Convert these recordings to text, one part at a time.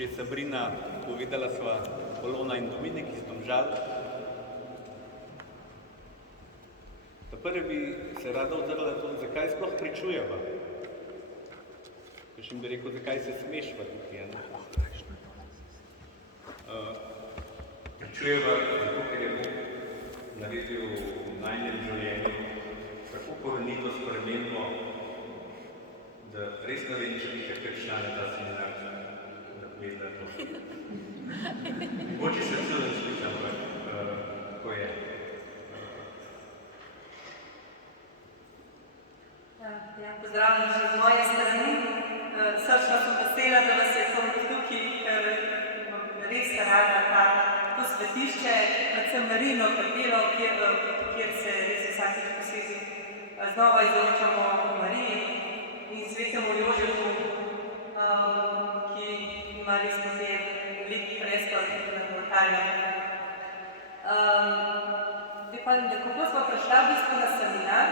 že Sabrina povedala, sva Polona in Dominik iz Domžal. Prvi bi se rada odzrla to, zakaj sploh pričujeva. Še bi rekel, zakaj se smešva tukaj. Pričujeva zato, ker je Bog naredil v najnem življenju tako korenito spremembo, da res ne vem, če bi takrat šla na ta seminar, da poveda to. Mogoče se celo sliša, ampak ko je. Pozdravljam še z moje strani. Srčno sem vesela, da vas je tukaj, ker res rada to svetišče, predvsem Marino kapelo, kjer se res vsakič posebej znova izločamo o Mariji in svetemu Jožefu, ki ima res velik prestor nad oltarjem. Kako smo prišla v bistvu na seminar?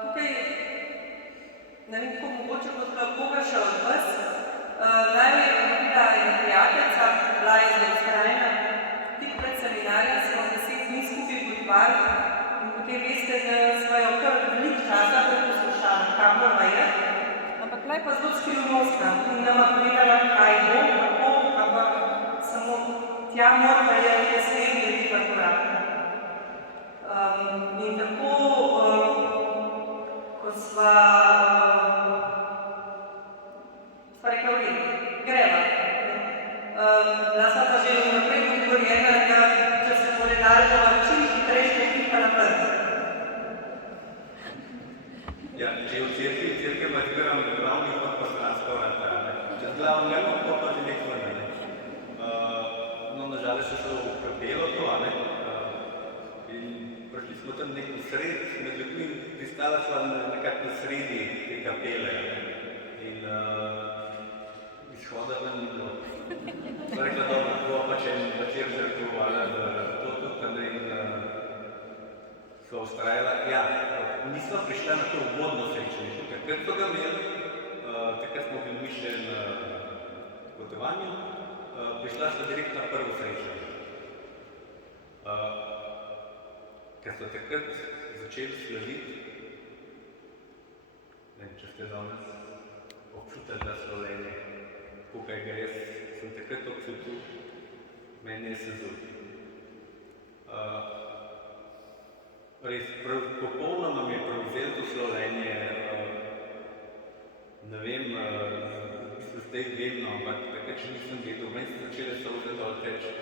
Tukaj, ne vem, kako mogoče kot koga še od vas, najbolj je bila ena prijateljica, bila je zelo skrajna. Tik pred seminarjem smo 10 dni skupaj potovali in potem veste, da smo jo kar veliko časa preposlušali, kaj morava je, ampak bila je pa zelo skrivnostna in nama povedala, kaj bo, kako, ampak samo tja morava je naslednji veliko korak. In tako, ko sva rekla, greva. Bila sva pa že vnaprej dogovorjena, da če se bo Lenarkova čim hitrejše pika na prvi. Ja, če v cerkvi bazbiram glavni hod poslanska vrata, čez glavno nemo, pa že nek vrne. No, nažalost še šlo v kapelo to, in prišli smo tam nek v sred, med ljudmi pristala sva nekako na sredi te kapele in izhoda ven ni bilo. Sva rekla, dobro, bo pa če en večer žrtvovala za to tudi in sva ustrajala. Ja, nisva prišla na to uvodno srečanje. Takrat so ga imeli, takrat smo bili mi še na potovanju, prišla sva direkt na prvo srečanje. Ker so takrat začeli slaviti, če ste danes občutili ta slavljenje, kakaj ga jaz sem takrat občutil, meni je sezul. Res, popolnoma mi je prevzel to slavljenje, ne vem, zdaj vem, ampak takrat še nisem vedel, meni se začele solze dol teči.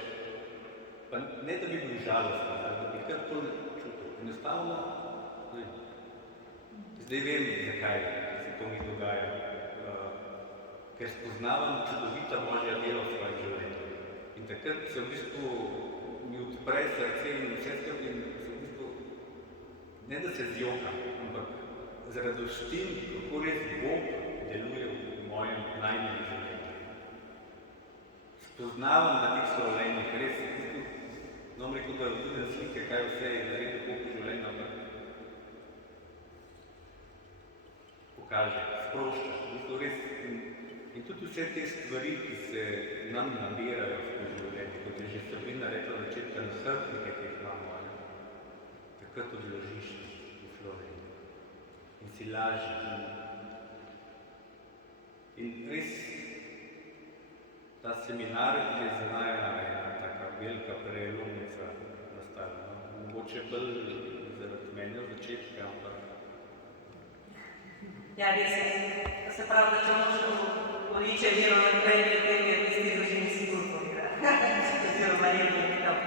Pa ne, da bi bil žalosten, da bi kar to čutil. Enostavno, zdaj vem, zakaj se to mi dogaja. Ker spoznavam čudovita Božja dela v svojem življenju. In takrat se v bistvu mi odpre srce in vse skupaj in se v bistvu, ne da se zjokam, ampak zaradostim, kako res Bog deluje v mojem najnem življenju. Spoznavam na teh slavljenjih, res v bistvu, no bom rekel, da vidim slike, kaj vse je naredil Bog v življenju, ampak pokaže, sprošča, v bistvu res. In tudi vse te stvari, ki se nam nabirajo v življenju, kot je že Sabrina rekla v začetku, na srpnike, ki jih imamo, takrat odložiš v slavljenju in si lažje. In res, ta seminar je za naju ena taka velika prelomnica nastala. Mogoče bolj zaradi mene v začetka, ampak... Ja, res je. To se pravi, da če možno voliče vero naprej, potem je tisti družini sigurno igra. Oziroma je nekaj.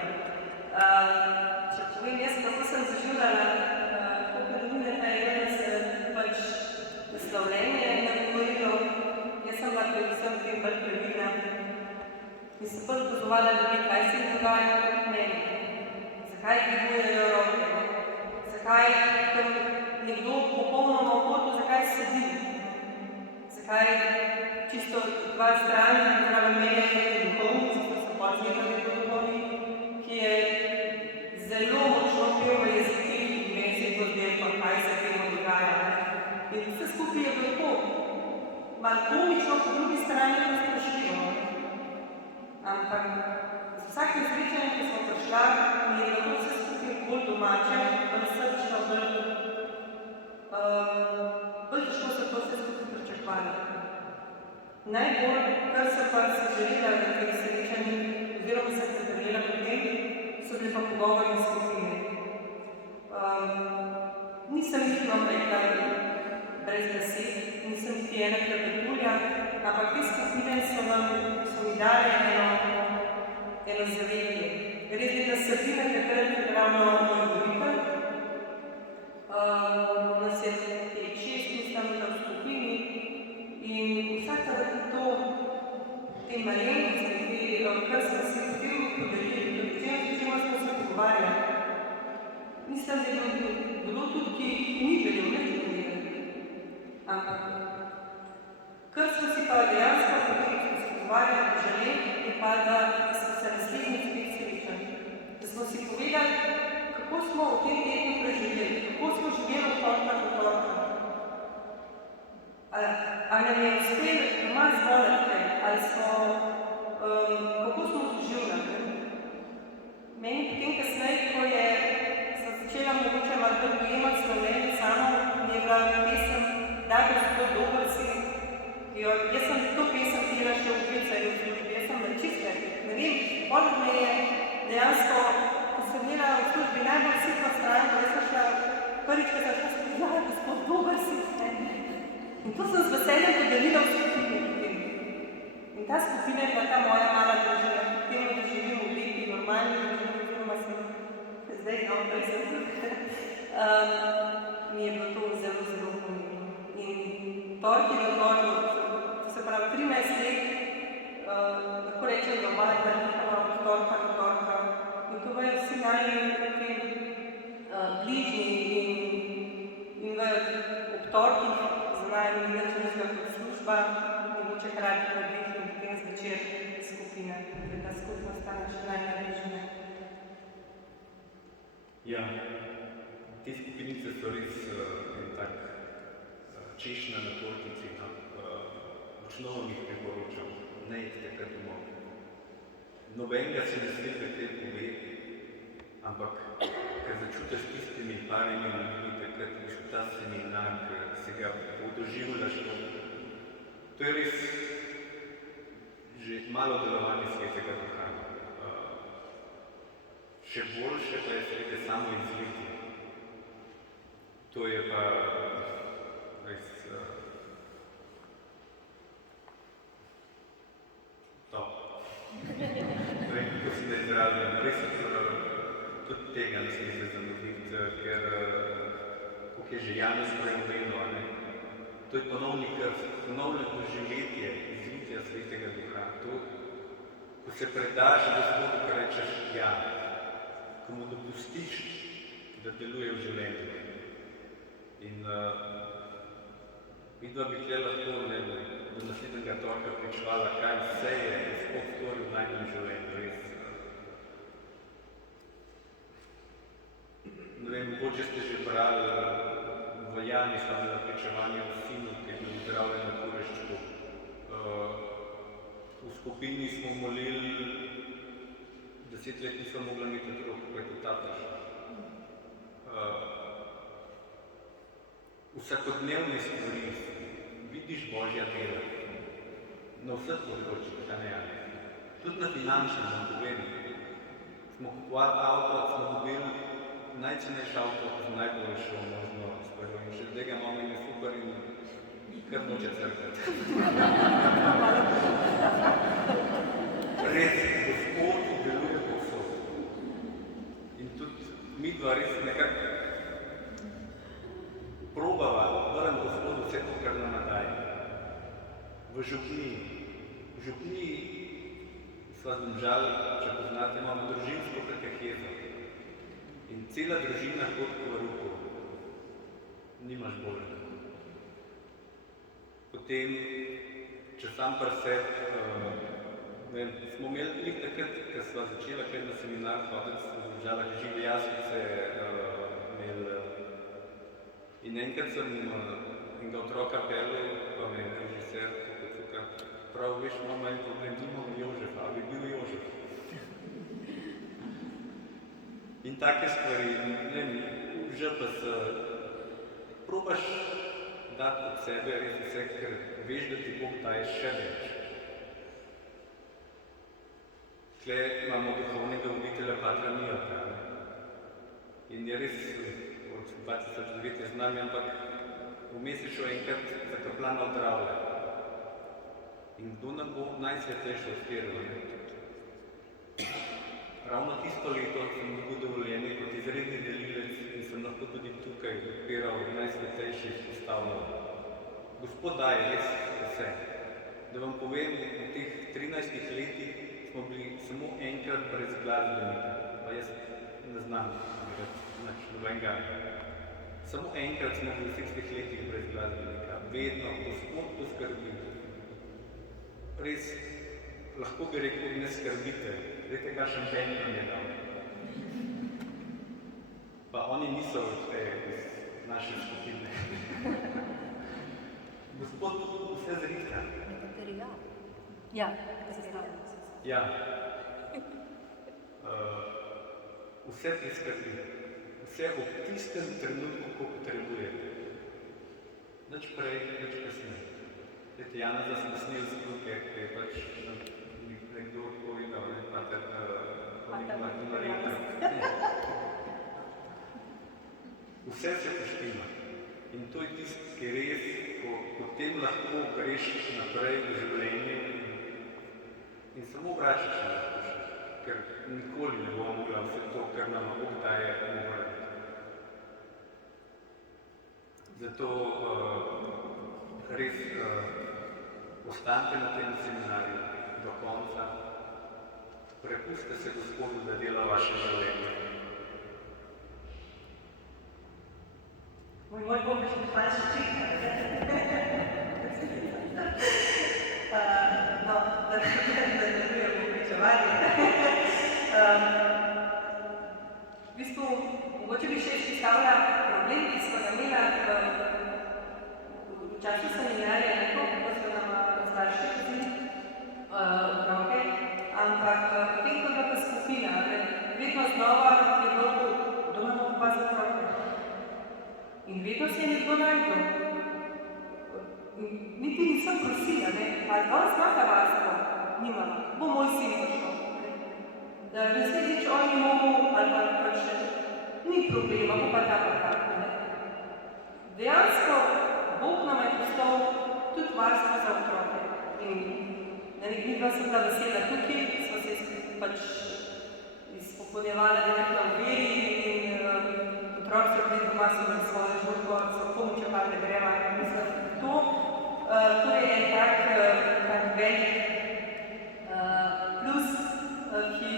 Če povem jaz, kako sem zaživljala, koliko domineta je danes pač naslovljenje nagovorilo. Jaz sem bila predvsem tem bolj previdna in se bolj pozovala ljudi, kaj se dogaja kot meni. Zakaj dvigujejo roke? Zakaj nekdo popolnoma okotu, zakaj sedi? Zakaj čisto dva strani, zraven mene je duhovnic, ko so pozivali duhovni, ki je zelo močno pil v jezikih in meni se to zdaj, pa kaj se temu dogaja. In vse skupaj je bilo tako malo komično, po drugi strani najbolj, kar se pa si želela na teh srečanjih, oziroma sem se želela potem, so bili pa pogovori in skupine. Nisem jih vam rekla brez besed, nisem niti ena klepetulja, ampak te skupine so mi dali eno zavetje. Res je, da Sabina takrat je ravno moj voditelj. Nas je 5-6, mislim, da v skupini in vsaka te malenkosti, kar smo si v tem podelili, v čem smo se pogovarjali. Mislim, da je bilo tudi, ki ni želel nič povedati. Ampak, kar smo si pa dejansko pogovarjali, želeli, je pa, da smo se naslednji spet srečali. Da smo si povedali, kako smo v tem tednu preživeli, kako smo živeli od torka do torka. Ali nam je uspelo doma zvoliti, ali smo, kako smo doživljali. Meni potem kasneje, ko sem začela mogoče malo bolj dojemati Slovenije samo, mi je bila pesem Da Gospod dober si. Jaz sem to pesem pila še v Kvicarju v službi, jaz sem na čiste. Ne vem, poleg me je dejansko, ko sem imela v službi najbolj sitno stran, ko sem šla prvič, ko sem šla spet, da Gospod dober si. In to sem z veseljem podelila v skupini potem. In ta skupina je bila ta moja mala družina, potem da živim v lepi, normalni družini, oziroma sem zdaj prej sem mi je bilo to zelo, zelo pomembno. In torki do torki, to se pravi 13 let, lahko rečem doma, da nekamo od torka do torka. In to bojo vsi najbolj bližnji in ob torkih znajo mi nič kot služba, mogoče kratko odbih in potem zvečer skupina, da skupno stane še najbližje. Ja, te skupinice so res en tak češnja na tortici, močno vam jih priporočam, ne idite kar domov. Nobenega se ne sme pri tem pove, ampak ko začutiš tistimi parimi ljudmi, takrat viš ta seminar, ki se ga doživljaš, to je res že malo delovanje Svetega Duha. Še boljše pa je seveda samo izlitje. To je pa res top. Torej, kako si da izrazim, res tudi tega ne smem se zanoviti, ker koliko je že Janez prej omenil, to je ponovni krst, ponovno doživetje izlitja Svetega Duha. To, ko se predaš Gospodu, ko rečeš ja, ko mu dopustiš, da deluje v življenju. In vidva bi tle lahko do naslednjega torka pričevala, kaj vse je Gospod storil v najnem življenju, res. Ne vem, mogoče ste že brali, v Jani smo imeli pričevanje o sinu, ki je bil zdravljen na Kureščku. V skupini smo molili, 10 let nisem mogla imeti otrok, ko je to ta prišla. Vsakodnevne stvari, vidiš Božja dela na vseh področjih, tudi na finančnem, vam povem. Smo kupovali avto, smo dobili najcenejši avto z najboljšo možno stvarjo in še zdaj ga imamo in je super in kar noče crkati. Res, Gospod deluje povsod. In tudi midva res nekako probava, vrem Gospodu vse to, kar nam daje. V župniji. V župniji, sva z Domžal, če poznate, imamo družinsko katehezo. In cela družina hodi po varuhu. Nimaš bolj. Potem, če sam pri sebi, smo imeli takrat, ko sva začela kaj na seminar hoditi, smo Domžalah žive jaslice imeli. In enkrat sem enega otroka peljal, pa me je režiser pocuka, prav, veš, imamo en problem, nimamo Jožefa, ali bi bil Jožef. In take stvari, ne vem, že pa se probaš dati od sebe res vse, ker veš, da ti Bog daje še več. Tle imamo duhovnega voditelja Patra Mijata. In je res od 2009 z nami, ampak vmes je šel enkrat za kaplana v Dravlje. In kdo nam bo najsvetejše odpiral? Ravno tisto leto sem dobil dovoljenje kot izredni delilec in sem lahko tudi tukaj odpiral najsvetejši izpostavljal. Gospod daje res vse. Da vam povem, v teh 13 letih smo bili samo enkrat brez glasbenika, pa jaz ne znam nobenega. Samo enkrat smo bili v 60 letih brez glasbenika. Vedno, Gospod poskrbi. Res, lahko bi rekel, ne skrbite. Vete, kakšen bend nam je dal. Pa oni niso iz naše skupine. Gospod vse zrihta. Ja, se stavim. Ja. Vse priskrbi. Vse ob tistem trenutku, ko potrebujete. Nič prej, nič kasneje. Vete, Janeza smo snil z kluke, ki je pač nekdo odpovedal, Pater Marita. Vse se poštima. In to je tisto, ki res, potem lahko greš naprej v življenju in samo vračaš lahko, ker nikoli ne bo mogla vse to, kar nam Bog daje, narediti. Zato res ostanite na tem seminarju do konca, prepustite se Gospodu, da dela vaše življenje. Moj Bog še hvala še čeka. No, da nadaljujem pričevanje. V bistvu, mogoče bi še izpostavila problem, ki smo ga imeli v času seminarja, ko so nam starši vzeli otroke, ampak potem, ko je pa skupina, vedno znova je bilo to, kdo nam pa za otroke. In vedno se je nekdo najdel. Niti nisem prosila, ali danes imate varstvo? Nimala. Bo moj sin prišel. Naslednjič on ni mogel, ali pa pač ni problema, bo pa tako. Dejansko Bog nam je poslal tudi varstvo za otroke. In midva sem bila vesela tukaj, smo se pač izpopolnjevali nekaj v veri in otroci so bili doma, so imeli svojo žurko, so pomoče pa ne greva. Mislim, to je en tak velik plus, ki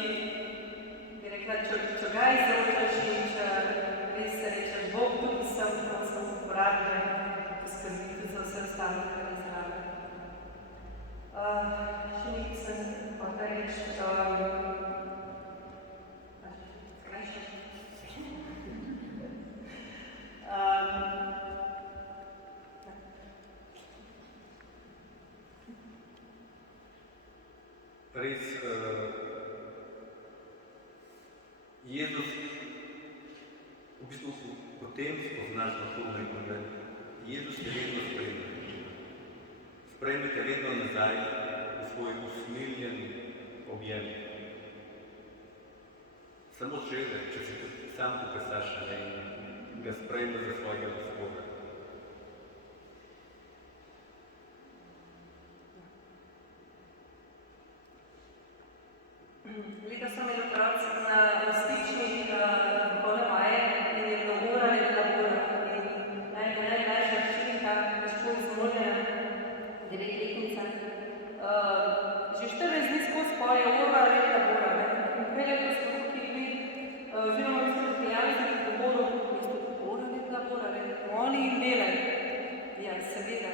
bi rekla, če ga izročaš in če res se rečeš, Bog, tukaj sem uporabljen, poskrbiti za vse ostalo, kar je zraven. Še nekaj sem hotel reči, res, Jezus, v bistvu potem spoznaš duhovno, da Jezus te vedno sprejme. Sprejme te vedno nazaj v svoj usmiljen objem. Samo če se tudi sam pokasaš in ga sprejme za svojega Gospoda. Letos sem imel otroci na stičnih duhovne vaje in je bilo ura ali labora. In najmlajša hčerinka, gospod izvoljena, 9-letnica, že 14 dni skozi poje ura ali labora. In prele, ko smo tukaj bili, oziroma ko smo pripeljali za pogovoru, mesto ura ali labora, oni delajo. Ja, seveda,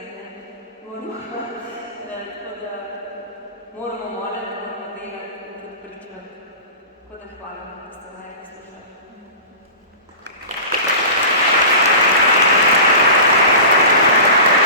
moramo moliti,